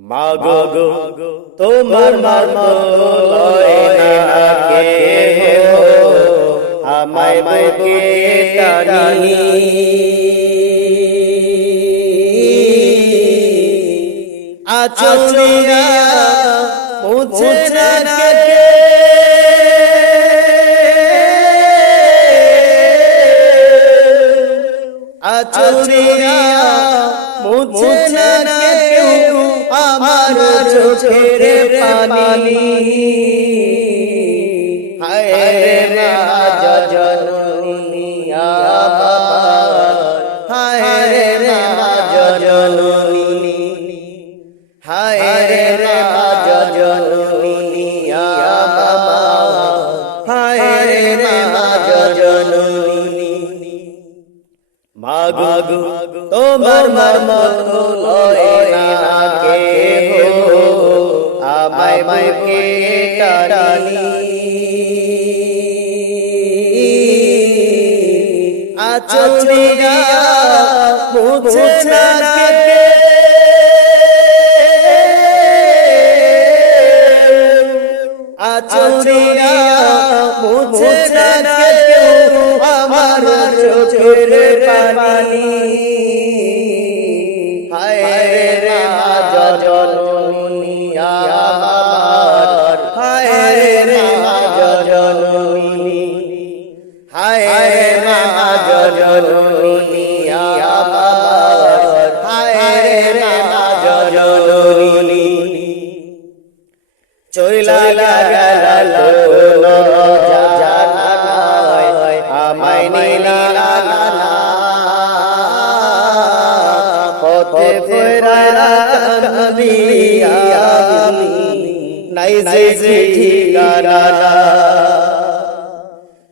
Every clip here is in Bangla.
মাগো গো তোমার আমায় টানি। আচলিয়া মুছে আচলিয়া মুছে আমার চোখের পানি। হায় মা জননী আমার হায় মা জননী হায় তোমার মর্ম লয় না। আমায় বুকে টানি। আচলিয়া মুছে না কে মুছে না আমার চোখের পানি। হায় রে মা জননী নাই যে ঠিকানা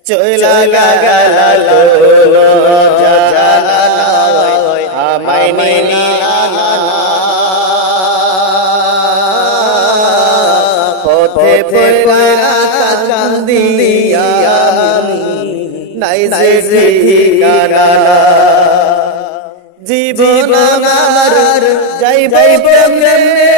চইলা গেল আমায় নীলা পথে কান্দিয়া নাই যে ঠিকানা জীবন আমার যাই ভাই প্রেমে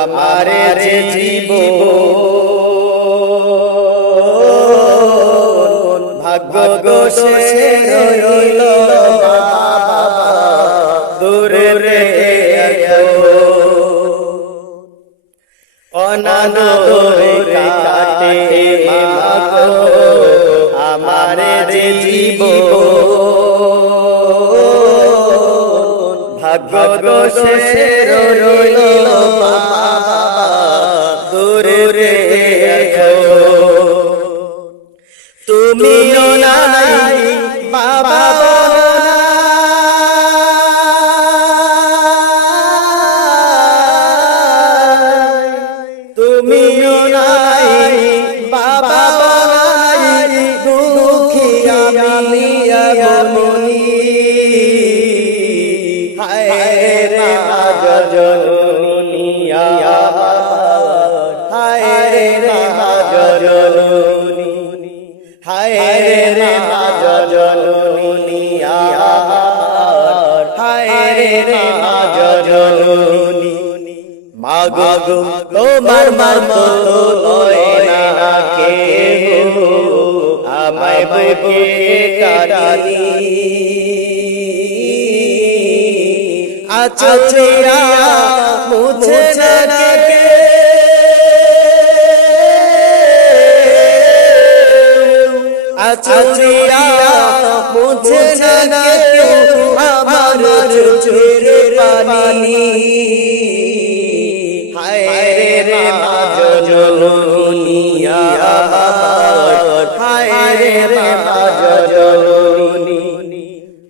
আমার যে জীবন, ভাগ্য গোসে রইল দূরে রে অনাদরে কাটে আমার যে জীবন, ভাগ্য গোসে রইল বাবা। মনি হায় রে মা জননী হায় রে মা জননী হায় রে মা জননী হায় রে মা জননী মাগো তোমার মর্ম লয় না কে হো আমায় বুকে টানি আচলিয়া মুছে না কে আচলিয়া মুছে না কেউ আমার চোখের পানি।